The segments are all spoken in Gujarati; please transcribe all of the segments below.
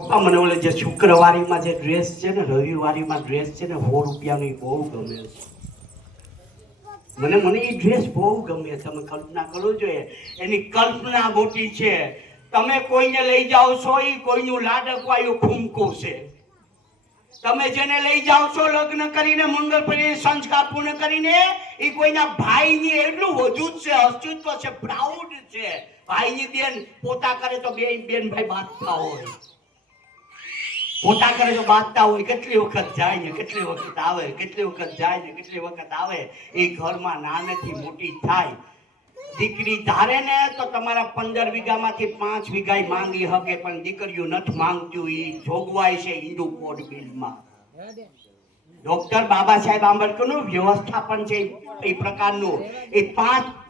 મને ઓલે જે શુક્રવારીમાં જે ડ્રેસ છે ને રવિવારીમાં ડ્રેસ છે ને 100 રૂપિયાનો એ બહુ ગમે છે મને એ ડ્રેસ બહુ ગમે. તમે કલ્પના કરો જોઈએ એની કલ્પના મોટી છે. તમે કોઈને લઈ જાઓ છો એ કોઈનું લાડકવાયું ફૂમકું છે. તમે જેને લઈ જાઓ છો લગ્ન કરીને મંગળ પરી સંસ્કાર પૂર્ણ કરીને એ કોઈના ભાઈની એટલું વધુ જ છે, અસ્તિત્વ છે, પ્રાઉડ છે. ભાઈની બેન પોતા કરે તો બેન ભાઈ બાંધતા હોય, પોતા કરે તો બાંધતા હોય. કેટલી વખત જાય ને કેટલી વખત આવે, કેટલી વખત જાય ને કેટલી વખત આવે. એ ઘરમાં નાનેથી મોટી થાય. દીકરી ધારે ને તો તમારા 15 વીઘામાંથી 5 વીઘા માંગી શકે, પણ દીકરીઓ નથી માંગતું. એ જોગવાઈ છે હિન્દુ કોડ બિલમાં. ડોક્ટર બાબા સાહેબ આંબેડકરનું વ્યવસ્થાપન છે એ પ્રકારનું. એ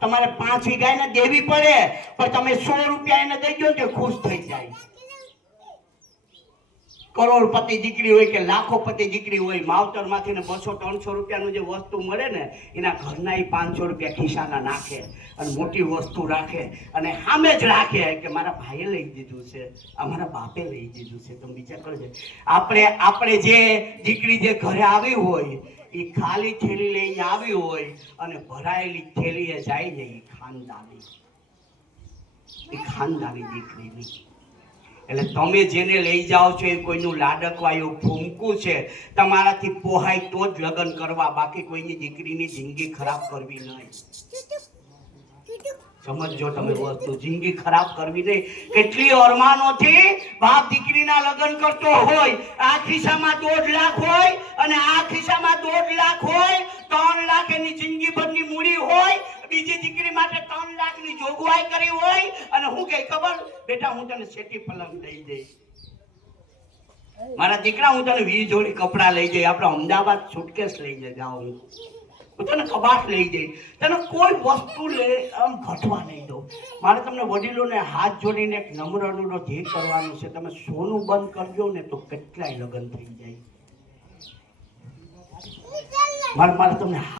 તમારે 5 વીઘા એને દેવી પડે, પણ તમે 100 રૂપિયા એને દઈ દો તો ખુશ થઈ જાય. કરોડપતિ દીકરી હોય કે લાખોપતિ દીકરી હોય, માવતર માંથી 200-300 રૂપિયાનું જે વસ્તુ મળે ને એના ઘરના 500 રૂપિયા ખિસ્સાના નાખે અને મોટી વસ્તુ રાખે અને સામે જ રાખે કે મારા ભાઈએ લઈ દીધું છે, અમારા બાપે લઈ દીધું છે. તમે વિચાર કરજો, આપણે જે દીકરી જે ઘરે આવી હોય એ ખાલી થેલી લઈને આવી હોય અને ભરાયેલી થેલીએ જાય ને એ ખાનદાની દીકરીની. એટલે તમે જેને લઈ જાઓ છો એ કોઈનું લાડકવાયું ફૂમકું છે. તમારાથી પોહાય તો જ લગ્ન કરવા, બાકી કોઈની દીકરીની જિંદગી ખરાબ કરવી નહીં. સમજો તમે વસ્તુ, જિંદગી ખરાબ કરવી નહીં. કેટલી અરમાનોથી બાપ દીકરીના લગ્ન કરતો હોય. આ ખિસ્સામાં 1.5 લાખ હોય અને આ ખિસ્સામાં 1.5 લાખ હોય, 3 લાખ એની જિંદગી ભરની મૂડી હોય. બીજી દીકરી માટે 3 લાખની જોગવાઈ કરી હોય અને હું કઈ ખબર, બેટા હું તને સેટી પલંગ દઈ દઈશ, મારા દીકરા હું તને 20 જોડી કપડા લઈ જઈ, આપણે અમદાવાદ સુટકેસ લઈને જાઓ, હું તને કબાટ લઈ જઈ, તને કોઈ વસ્તુ આમ ઘટવા નહીં દઉં. મારે તમને વડીલોને હાથ જોડીને એક નમ્ર અનુરોધ એ કરવાનું છે, તમે સોનું બંધ કરજો ને તો કેટલાય લગ્ન થઈ જાય. મારે તમને